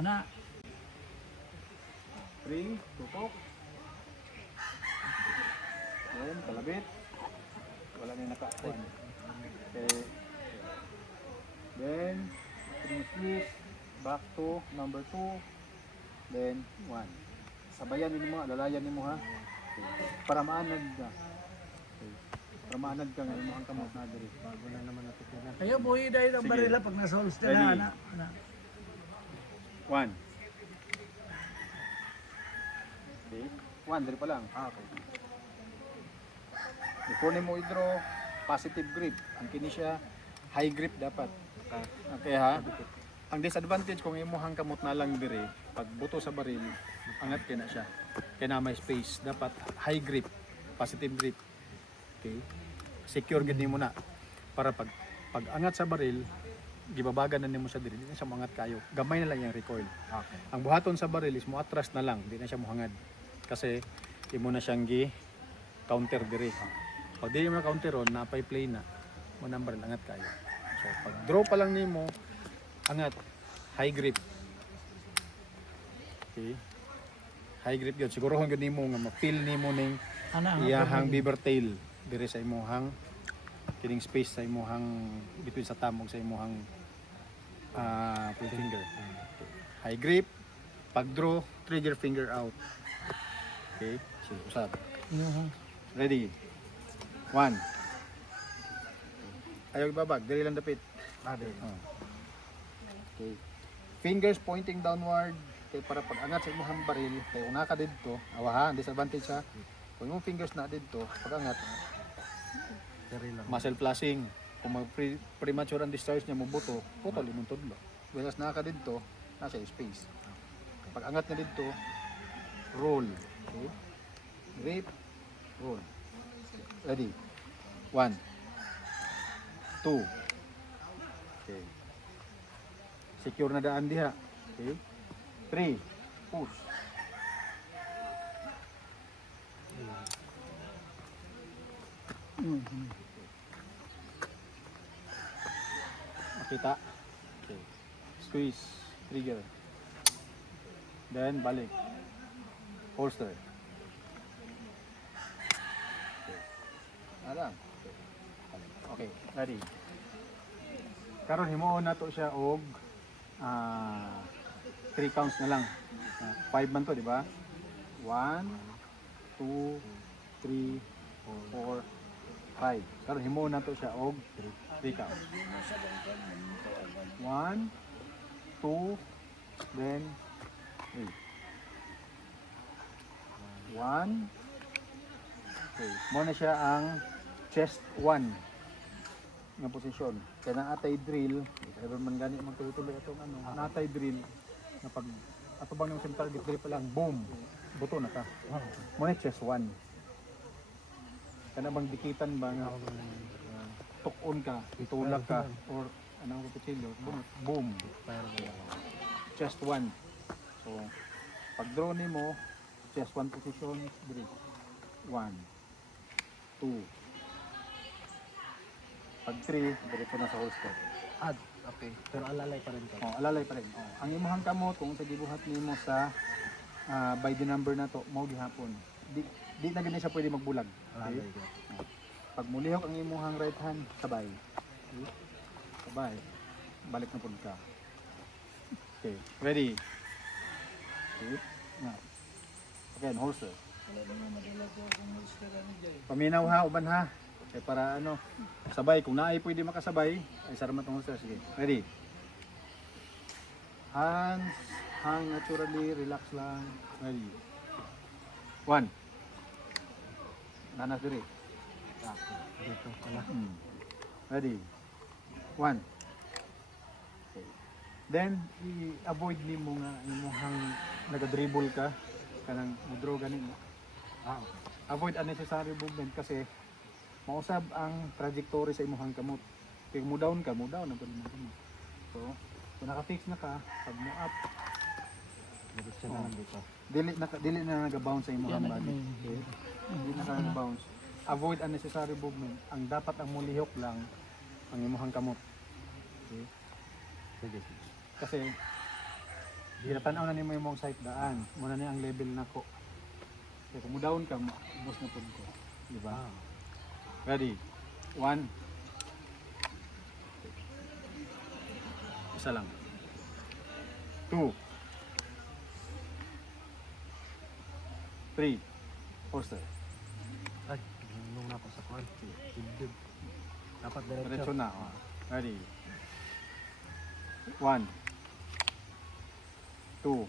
Ana. 3, tutok. Then, kalabit. Wala na nakakuan. Okay. Then, 3 twist. Back to number 2. Then, 1. Sabayan mo, lalayan mo ha. Okay. Para maanad ka. Okay. Para maanad ka ngayon mo ang kamot na diri. Bago na naman natutunan. Kayo buhi dahil ang Sige. barila pag nasa holster Ready. na, ana. 1. Okay. 1, diri pa lang. Okay. Before mo i-draw, positive grip. Ang kini siya, high grip dapat. Okay ha? Ang disadvantage kung imuhang kamot na lang diri, pag buto sa baril, angat kaya na siya. Kaya na may space. Dapat high grip, positive grip. Okay? Secure gid nimo na. Para pag angat sa baril, gibabagan na nimo sa diri, di na siya mangat kayo. Gamay na lang yung recoil. Okay. Ang buhaton sa baril is mo atras na lang, di na siya mohangad. Kasi imo na siyang counter diri. Pag di mo na counter ron, napay play na, mo number angat kayo. So pag draw pa lang nimo, angat, high grip. Okay. High grip yun. Siguro hanggang nimo nga ma-feel nimo ning Ana. iyahang beaver tail diri sa imuhang kining space sa imuhang between sa thumb ug sa imuhang finger. High grip, pag draw, trigger finger out. Okay, so usab. Ready. 1. Ayaw ibabag, dili lang dapit. Oh. Okay. Fingers pointing downward. Okay, para pag angat sa imuhang baril, kay una ka didto, awahan, disadvantage ha. Kung imong fingers na didto, pag angat, muscle flashing. Kung premature ang discharge niya mo buto, putol imong tudlo. Whereas naka didto, nasa space. Pag angat niya didto, roll. Okay? Grip, roll. Ready. 1, 2. Okay. Secure na daan diha. Okay. 3. Push. Makita. Okay. Squeeze. Trigger. Then balik. Holster. Okay. Alam. Okay. Ready. Karon himuon na to siya og 3 counts na lang. 5 man to, di ba? 1, 2, 3, 4, 5. Karon himuon na to siya og 3 counts. 1, 2, then 3. 1. Okay, mo na siya ang chest 1 nga posisyon. Kaya na atay drill, ever man gani magtutuloy atong ano, natay drill na pag ato bang yung target drill pa lang, boom, buto na ka. Mo na chest 1. Kana bang dikitan ba nga tukon ka, itulak ka or anong kutsilyo, boom, chest 1. So pag draw nimo, chest 1 position, diri 1, 2. Pag 3, diretso na sa holster. Okay. Pero alalay pa rin ka. Oh, alalay pa rin. Oh. Ang imuhang kamot kung sa gibuhat nimo sa by the number na to, mao gihapon. Di na gani siya pwede magbulag. Okay? Alalay ka. Oh. Pag mulihok ang imuhang right hand, sabay. Okay? Sabay. Balik na pud ka. Okay, ready. Okay. Now. Again, holster. Paminaw ha, uban ha. Okay, para ano, sabay. Kung naay pwede makasabay, ay saraman tong holster. Sige, ready. Hands, hang naturally, relax lang. Ready. 1. Nanas diri. Dito pala. Ready. 1. Okay. Then, i-avoid nimo nga imuhang naga-dribble ka kanang withdraw ganin. Okay. Avoid unnecessary movement kasi mausab ang trajectory sa imuhang kamot. Kung mo down ka, mo down ang imong kamot. So, kung naka-fix na ka, pag mo up, Diretso na lang dito. dili na nag-bounce sa imuhang body. Okay? Dili na ka nag-bounce. Avoid unnecessary movement. Ang dapat ang mulihok lang ang imuhang kamot. Okay? Sige. Kasi Tanaw na nimo imong site daan. Muna ni ang level nako. Kaya kung down ka, ubos na pud ko. Di ba? Ready? 1. Isa lang. 2. 3. Poster. Ay, nung na ako sa kwan. Dibdib. Dapat Diretso diretso. na. Oh. Ready? 1. 2.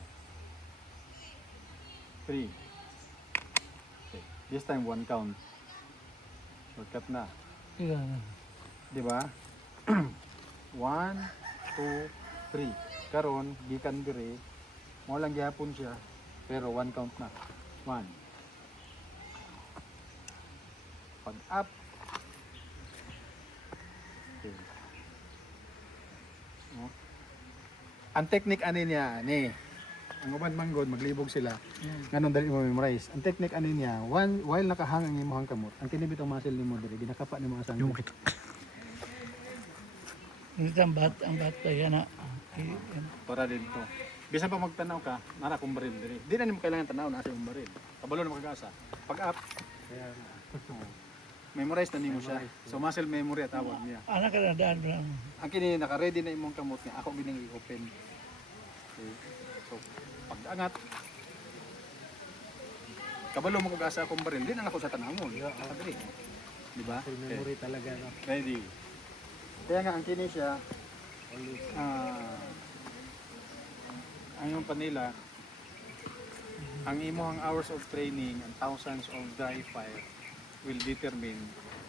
3. Okay. This time 1 count. Shortcut na. Di ba? 1, 2, 3. Karon gikan dire mo lang gyapon siya pero 1 count na. 1. Pag up. Okay. No? Ang technique ani niya ni ang uban manggod maglibog sila nganon dali mo memorize. Ang technique ani niya while nakahang ang imong kamot ang kini bitong muscle nimo dire ginakapa nimo asang Ang bat kaya na. para dito. Bisan pa magtanaw ka, nara kong baril diri. Di na nimo kailangan tanaw na sa imong baril. Kabalo na magasa. Pag up, Kaya memorize na nimo siya. So muscle memory at tawag niya. Anak ka na daan lang. Ang kini naka-ready na imong kamot niya. Ako bining i-open. Okay. So pag angat kabalo mo kag asa akong baril, di na ako sa tanawon. Diri. Di ba? muscle memory talaga. No? Ready. Kaya nga ang kini siya Always. ang iyong panila ang imuhang hours of training and thousands of dry fire will determine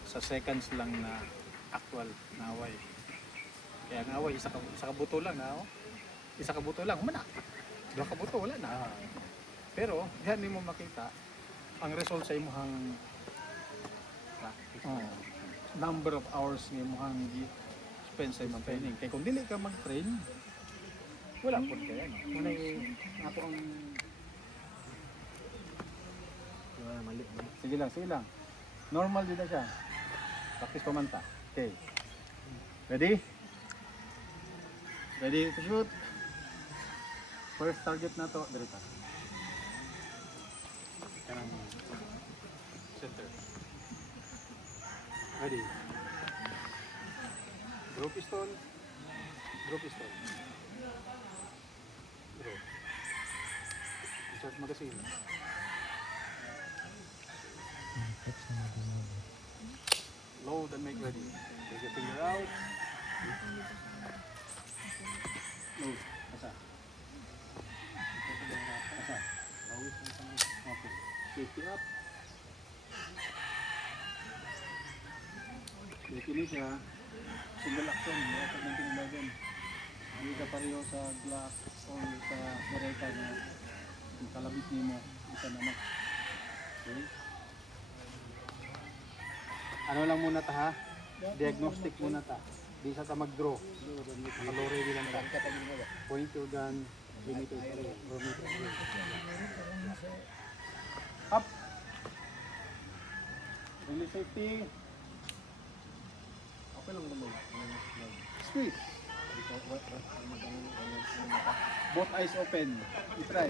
sa seconds lang na actual na away. Kaya ang away, isa ka buto lang na isa ka buto lang, umana. 2 ka buto, wala na. Pero, diyan mo makita ang result sa imuhang number of hours ni imuhang spend sa imong training. Kaya kung dili ka mag-train, wala po kaya. Muna ako ang Mali. sige lang. Normal din na siya. Practice pamanta. Okay. Ready? Ready to shoot? First target na to, direta. Kanang center. Ready? Draw pistol. Draw pistol. Draw. Insert magazine. Load and make ready. Take your finger out. Load. Asa. Asa. Always okay. Safety up. Jadi ini siya. Single action. Dapat nanti ilagan. Hindi ka pareho sa Glock o sa Beretta na yung kalabit mo. Isa naman. Okay. Ano lang muna ta ha? Diagnostic muna ta. Di sa ta mag-draw. Kalore bilang ta. Point your gun. Limit it. Up. Release safety. Okay lang naman. Squeeze. Both eyes open. I-try.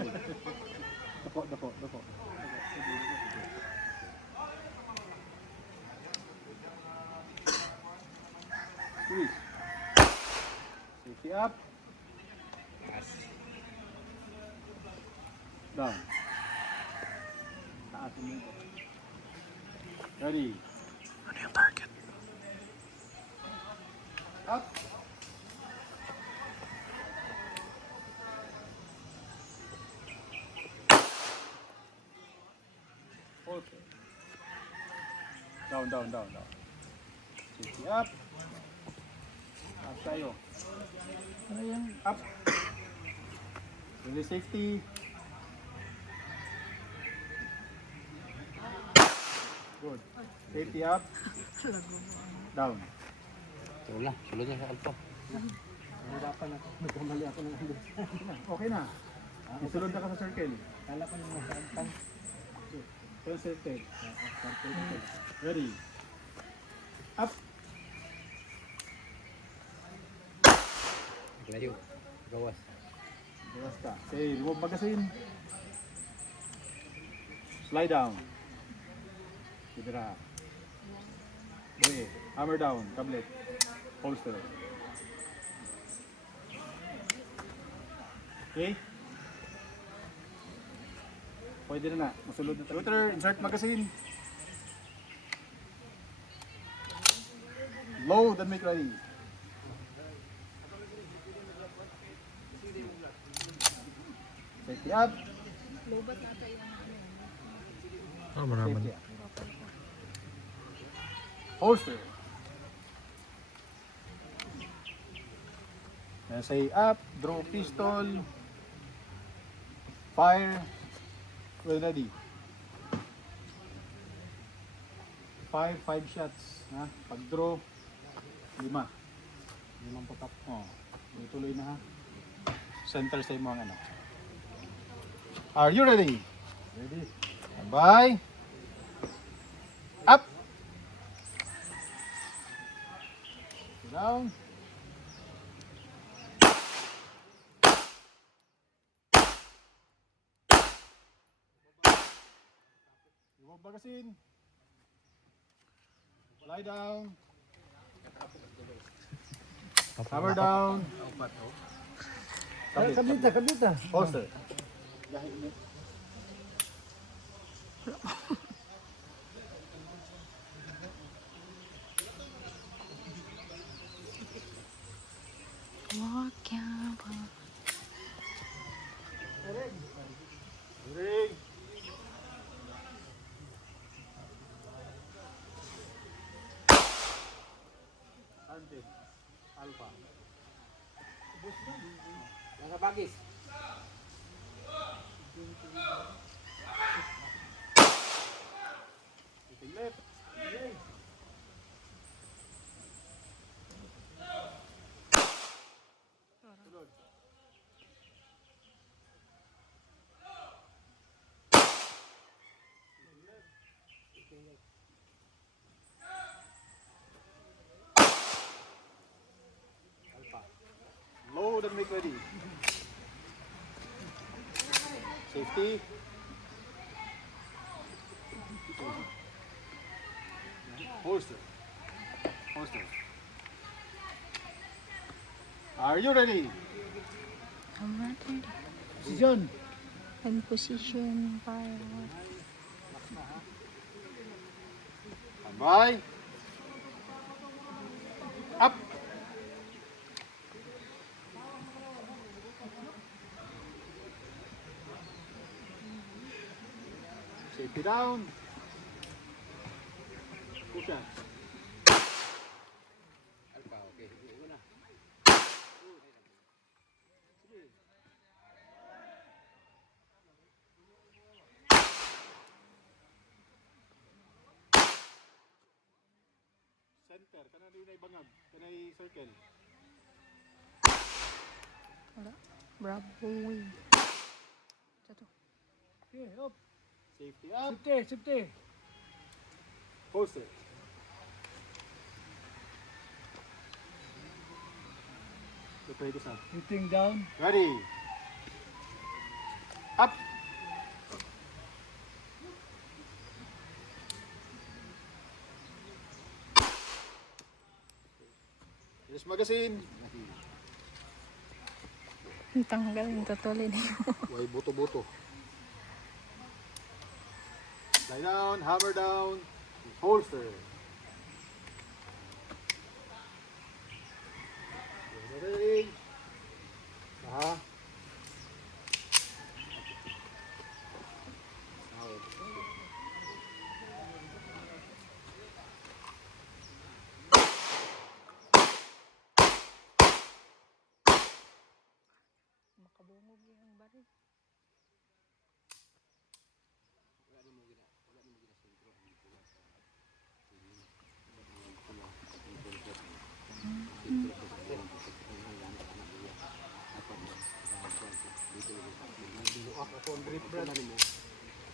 Dako. Squeeze. Safety up. Down. Taas mo ito. Ready. Ano yung target? Up. Okay. Down. Safety up. Up tayo. Ano yung Up. Release safety. Good. Safety up. Down. Wala. Sulod na sa kalpo. Nahirapan ako. Nagkamali ako ng okay na. Isulod na ka sa circle. Kala ko yung nasa altang. Concentrate. Ready. Up. Layo. Gawas. Basta. Okay, remove magazine. Slide down. Ibira. Okay, hammer down, tablet. Holster. Okay? Pwede na. Masulod na. Shooter, insert magazine. Load and make ready. Safety up. Ah, maraman. Safety up. Holster. Say up, draw pistol, fire, well ready. Fire, 5 shots. Ha? Pag draw, 5. 5 putak. Oh, tuloy na ha. Center sa mo ang ano. Are you ready? Ready. Bye. Up. Down. Remove magazine. Lie down. Hammer down. Kabita, kabita. Holster. Walk out. Ring. Hunting. Alpha. Nakabagis. Shooting left. Sunod. Alpha. Load and make ready. Safety. Holster. Holster. Are you ready? I'm ready. Position. In position para. Bye. Up. Safety down. Push up. Alpha, okay. Ito na. Center. Kana din ay bangag. Kana ay circle. Wala. Bravo. Ito. Okay, up. Safety up. Safety, safety. Holster. Prepare this up. Sitting down. Ready. Up. Here's magazine. Tanggal yung tutulin niyo. Way buto-buto. Lie down, hammer down, holster. Ready. Aha. Makabungog yung baril.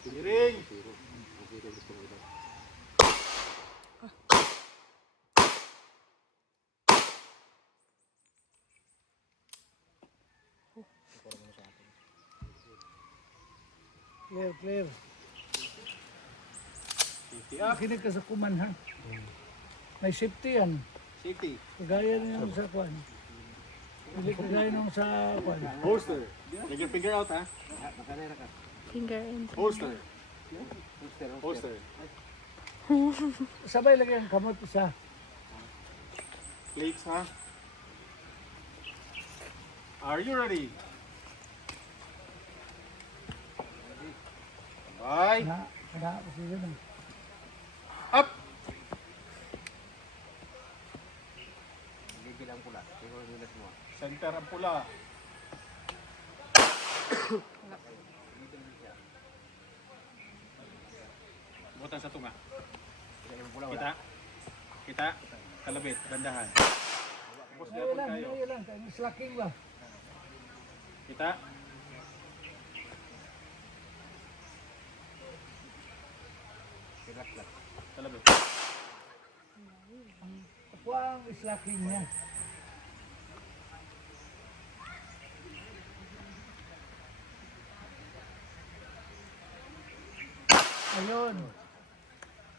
Giring. Clear, clear. Safety up. Makinig ka sa kuman ha. May safety yan. Safety. Kagaya niya sa kuwan. Hindi kagaya nung sa kuwan. Holster. Take your finger out ha. Makalera ka. Finger and Holster. Holster, Holster. Sabay lagi ang kamot isa. Plates ha. Are you ready? Bye. Kada kasi yun. Up. Gigil ang pula. Siguro nilas mo. Center ang pula. Butan sa tunga. Ang pula wala. Kita. Kita. Kalabit. Gandahan. Tapos Ngayon lang, kayo. ngayon lang. Kaya slacking ba? Kita. Relax lang. Kalabit. Ako ang slacking niya. Ayun.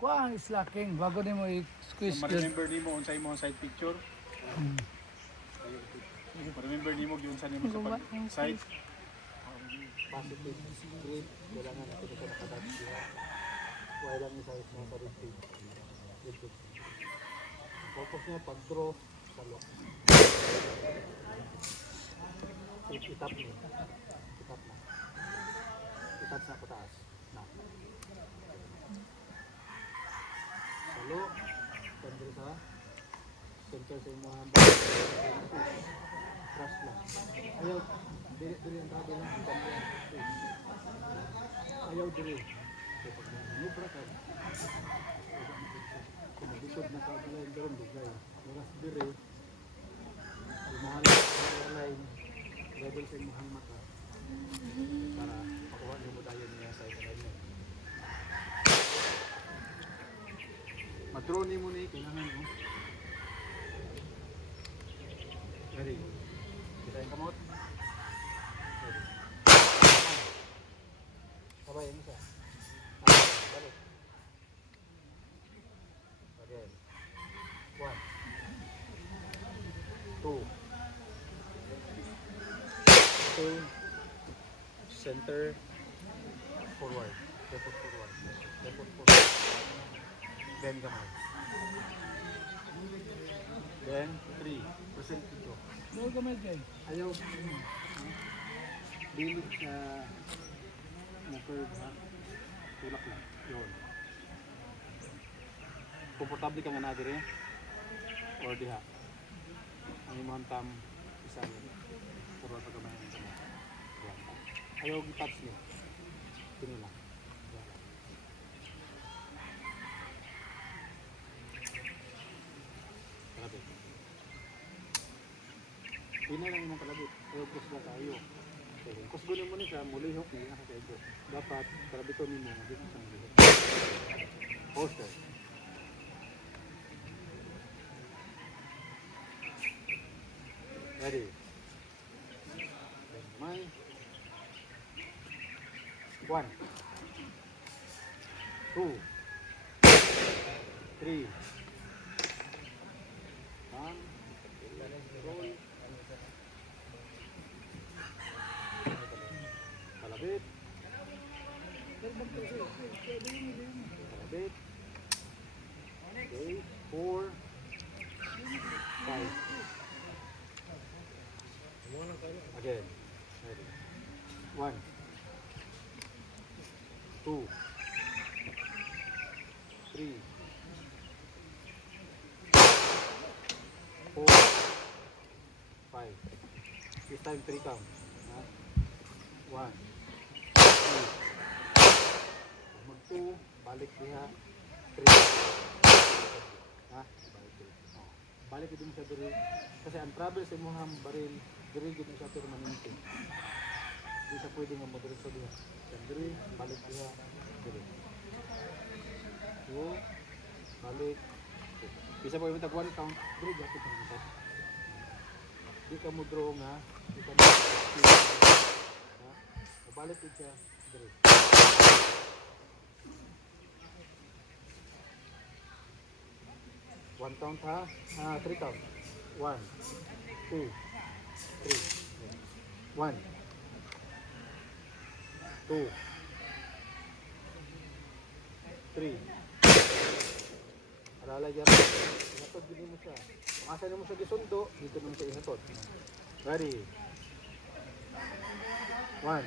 Kuha ang slacking bago ni mo i-squeeze Kung yun. ma-remember ni mo unsay mo ang side picture. Ma-remember ni mo gyud unsa nimo sa Guba pag yung side. Positive grip, kailangan natin ito nakadats siya. Wala lang yung size ng positive. Focus niya pag-draw sa lock. Itap niya. Itap na. Itap na pataas. Na. Sa lock. Pag-draw sa center sa mga trust lang. Ayaw. Dili ang tabi lang. Ayaw dili. Nubra ka. Kung naglikod na kabila yung doon, dugay. Maras diri. Mahal sa line. Level sa imong mata. Para makuha niyo mo dayon niya sa line. Madraw ni mo ni kailangan mo. Ready. Kita yung kamot. Ready. Sabay yung isa. Balik. Again. 1 2 2 center forward. Left foot forward. Left foot forward. Then gamay. Then 3 present dito. Doon ka may dyan. Ayaw dilig sa na curve ha. Tulak lang. Yun. Komportable ka nga na dire or diha. Ang imong tam isa yun. Puro pa gamay ang sama. Yan. Ayaw gi-touch niyo. Kini lang. Yan lang. Kalabit. Pina lang imong kalabit. Ayaw kusga tayo. Okay. Kusgo mo ni siya, mulihok niya sa ego. Dapat kalabito nimo nga dito sa mulihok. Poster. Ready. May 1 2 3 roll. Kalabit. Kalabit. Okay, 4 5 again. Ready. 1 2 3 4 5. This time 3 count. 1 2 balik diha 3 ha balik diri. Balik din sa diri kasi ang travel sa imong baril diri gid siya permanente. Di sa pwede nga madiretso diha. Diri balik diha diri. 2 balik. Bisa po yung tag 1 count diri gapit ang isa. Di ka mo draw nga, di ka mo ha. Balik siya Drill. One count ha? 3 count. 1, 2, 3. 1, 2, 3. Aralay yan. Inatod din mo siya. Kung asa mo siya gisundo, dito naman siya inatod. Ready? 1.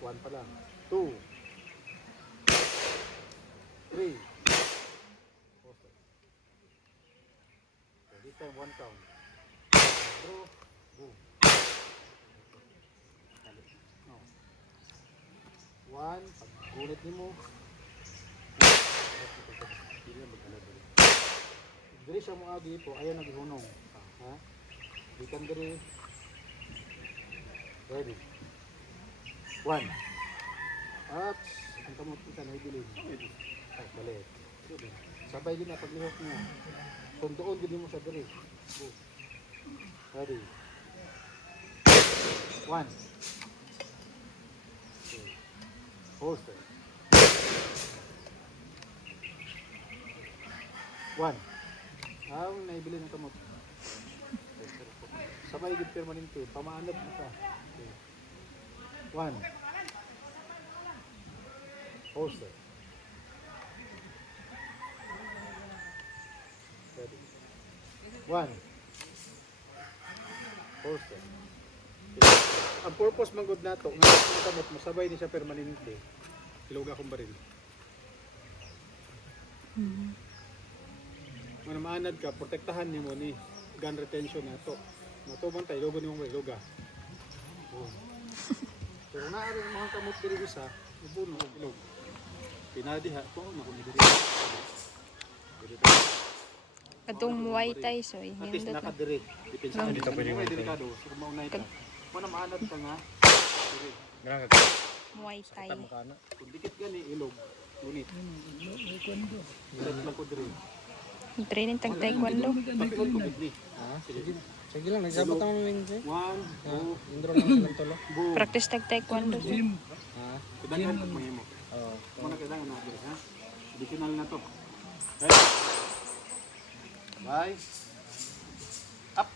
1 pa lang. 2. 3. Okay. This time 1 count. Throw. Boom. No. 1. Pag gulit ni mo. Diri siya mo agi po, ayaw nagihunong. Ha? Bikan diri. Ready. 1. At ang kamot kita na ibilin. Ay, balik. Sabay din na paglihok niya. Sundoon din mo sa diri. Go. Ready. 1. Okay. Holster. 1. Ang naibili ng kamot. Sabay din permanente. Pamaanap mo ka. Okay. 1. Holster. Ready. 1. Holster. Okay. Ang purpose man gud nato nga ang kamot mo sabay ni siya permanente. Ilog akong baril. Kung maanad ka, protektahan nimo ni gun retention nato. Matubang tayo, ilogo nimo iloga. Boom. Pero naari ang mga kamot diri isa, ubuno og ilog. Pinadiha ko na kung diri. Katong muay thai so At least hindot na. nakadiri. Depensa ka dito pwede mo delikado. Sige maunay ka. Kung maanad ka nga, diri. Muay thai. Kung dikit gani ilog, ngunit. Set lang ko diri. Training tag taekwondo. Tapilon ko bigli. Sige lang, nagsabot ang wings eh. 1, 2, Indro lang silang tulo. boom. Practice tag taekwondo. Gym. Kailangan mo mo. Oo. Muna kailangan natin, ha? Additional na to. Ready? Bye. Up.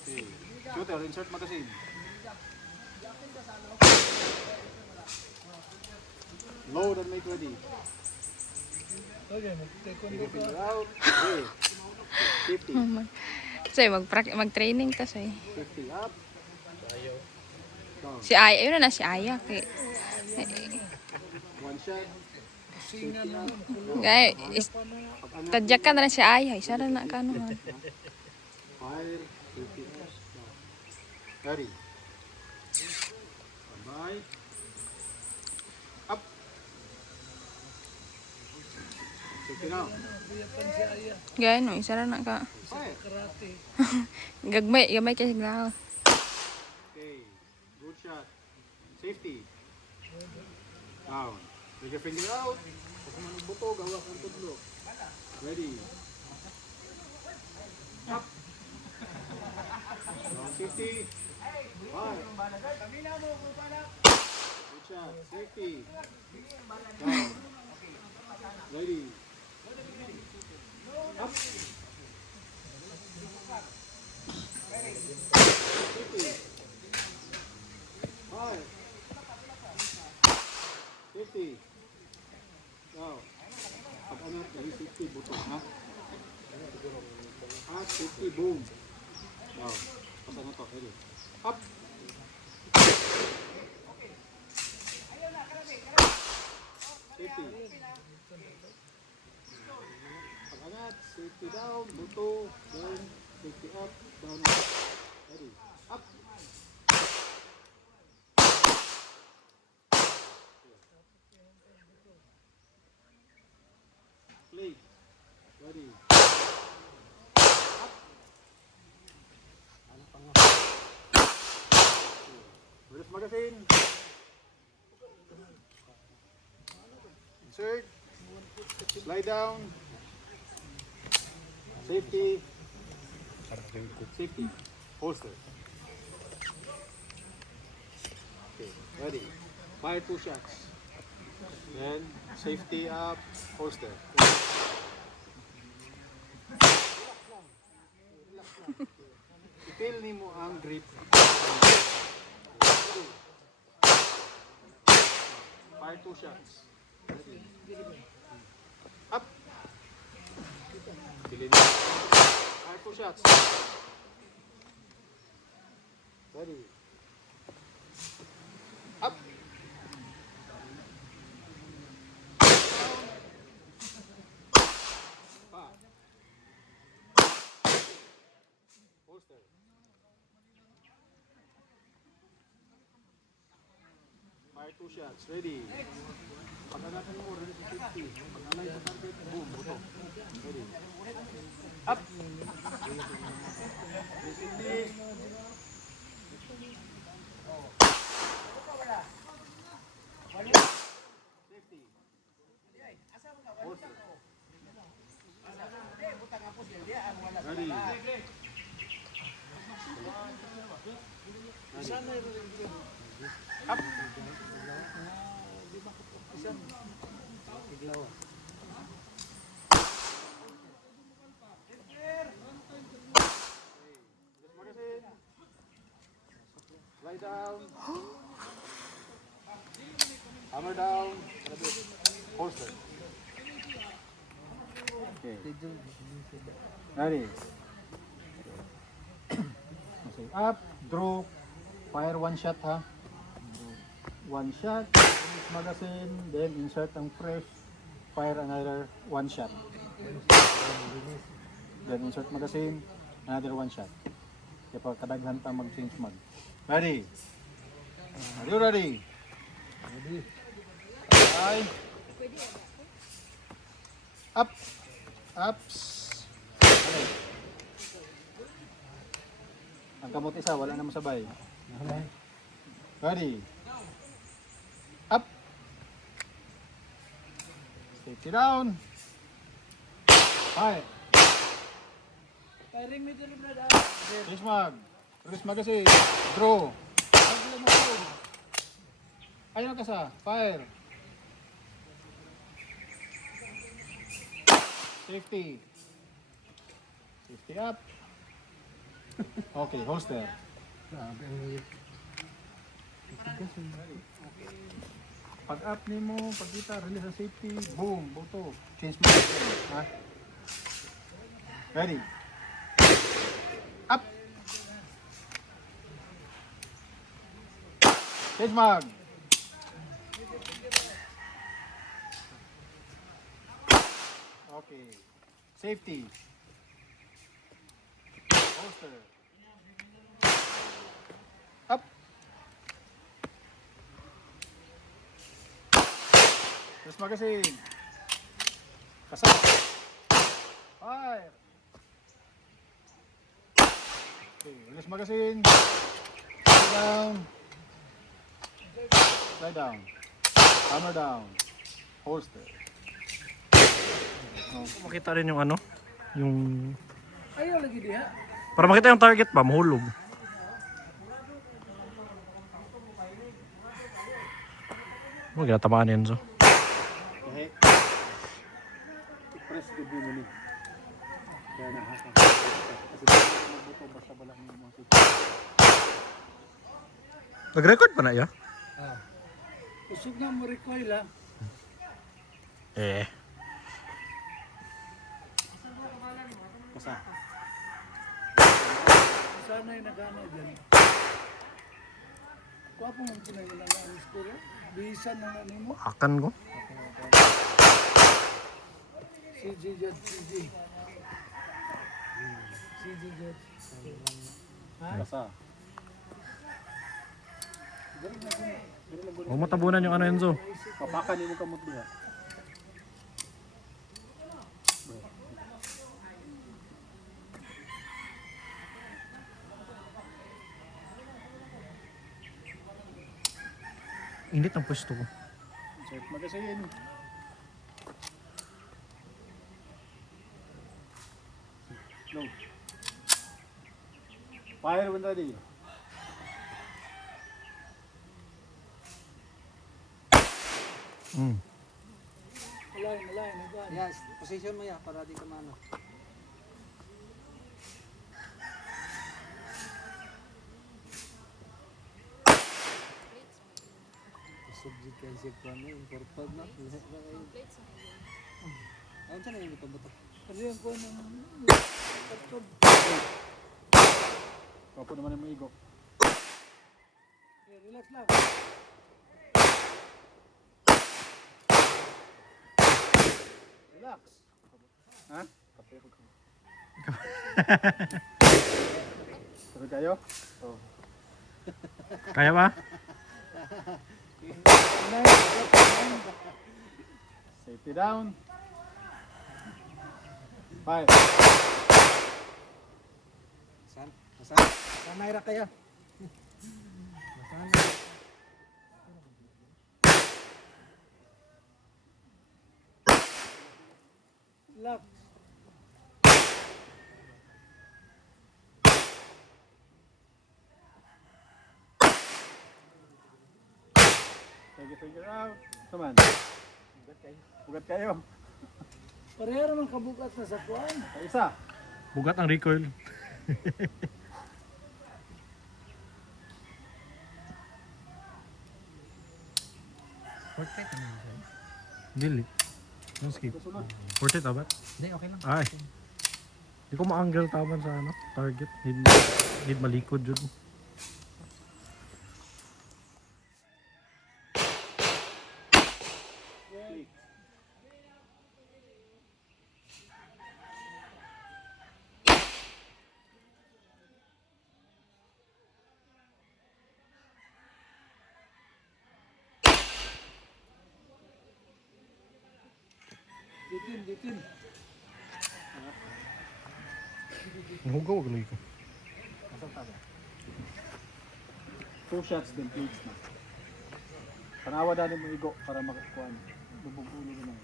Okay. Shooter, insert magazine. Load and make ready. Okay, mag-taekwondo ka. Finger out. Okay. 50. So mag-training ta so 50 up. Down. Si Aya, ayun na si Aya kay One shot. Singa na. gay Pag-angat. tadyakan na lang si Aya, isa ra na kano. Fire. 50 up. Down. Ready. Bye. Up. Check it out. Kuyapan si Aya. Gay no, isa ra na ka. Fire. Karate. Gamay kasi glaw. Okay. Good shot. Safety. Down. Take your finger out. Pag managbuto, gawa kang tudlo. Ready. Up. Down 50. Fire. Good shot. Safety. Down. Ready. Up. 50. Fire. 50. Now, pag-angat, 50 buto, ha? At 50, boom. Now, pasa na to, ready. Up. 50. Pag-angat, 50 down, buto, down, 50 up, down, up. Ready. Up. Play. Ready. Up. Ano pang nga? Release magazine. Insert. Slide down. Safety. Safety. Holster. Okay, ready. Fire 2 shots. Then, safety up, holster. I-feel ni mo ang grip. Fire 2 shots. Up. Bilin. Fire 2 shots. Ready. Up. Five. Holster. Fire 2 shots. Ready. Pag-agatan mo, ready to 50. Pag-alay sa target, boom, buto. Ready. Up. 360. Safety. Holster. Ready. Up. Lie down. Hammer down. Holster. Okay. Ready. Okay. Up, draw, fire 1 shot ha. 1 shot, release magazine, then insert ang fresh, fire another 1 shot. Then insert magazine, another 1 shot. Kaya pag kadaghan pa mag-change mag. Ready? Are you ready? Ready. Okay. Up. Ups. Okay. Ang kamot isa, wala na masabay. Ready. Up. Safety down. Fire. Firing middle brother. Release mag. Release magazine. Draw. Ayun ka sa. Fire. Safety. Safety up. Okay, holster. Pag up ni mo, pag kita, release ang safety, boom, buto. Change mo. Ha? Ready? Up! Change mag! Okay. Safety. Holster. Up! Release magazine. Kasap. Fire. Okay, release magazine. Slide down. Slide down. Hammer down. Holster. Makita rin yung ano, yung Ayaw lagi diha. para makita yung target ba, mahulog. Mo ginatamaan yan so. Okay. I-press ko din mo ni. Kaya nahaka. Kasi magbuto basta wala mo mga safety. Nag-record pa na ya? Usog na mo recoil ha. Eh. Basta. Sana'y nagana dyan. Kuha po mong kinagalang ang score. Bihisan na nga nimo. Akan ko. CG Jet CG. CG Jet. Basta. Huwag matabunan yung ano yun so. Papakan ni mo kamot diha. Init ang pwesto ko. Safe magazine. Load. Fire when ready. Mm. Malain, nagwan. Yes, position mo ya para di ka maano. Subject kay si Kwame, important na. Ayun siya na yung buto-buto. Kasi yung kuha ng karton. Kapo naman yung igo. Okay, relax lang. Relax. Ha? Kape ako. Sabi kayo? Oh. Kaya ba? Safety down. Fire. Saan? Saan? Saan naira kayo? Relax. Figure out. Saman. Bugat kayo. Pareho naman kabukat na sa kuhaan. Ay, isa. Bugat ang recoil. Dili. Ang skip. Kasunod. 40 tabat? Hindi, okay lang. Ay. Di ko ma-angle taban sa ano, target. Need malikod jud. Ditin. Hugaw ko lagi ko. Two shots then plates na. Panawa dali mo igo para makakuha. Lubog ulo na.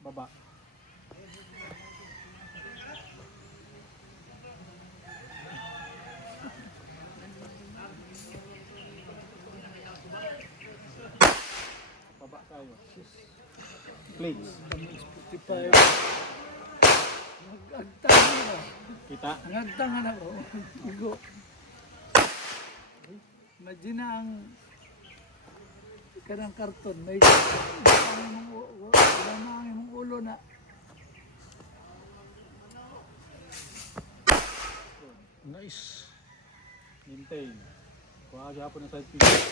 Baba. Baba tayo. Plates. 55. Nagagtangan na. Kita. Nagagtangan ako. Igo. Imagine na ang kanang karton. May wala na ang imong ulo na. Nice. Maintain. Kuha ka hapon ng side pitch.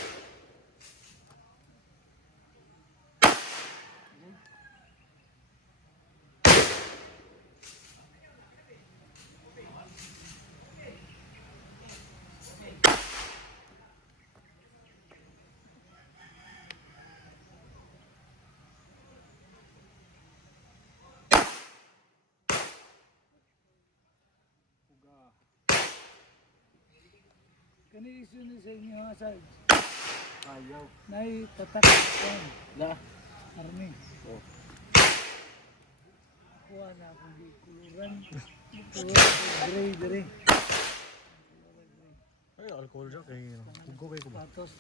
Kani isu ni sa inyo ha sa Ayaw. nay tatak kan. Da. Army. Oh. Kuha na akong di kuluran. Gray dire. Ay, alcohol siya kay hugaw kay ko ba? Patos.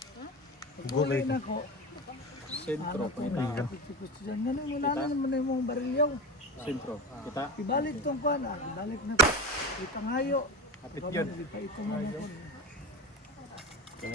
Go, Kulay go. na ko. Sentro. Ano to? Kita. Gusto dyan. Ganun wala na naman na yung barilyaw. Sentro. Kita. Ibalik tong kuha na. Ibalik na to. Itangayo. Kapit yun. Ito mo na ko. Okay.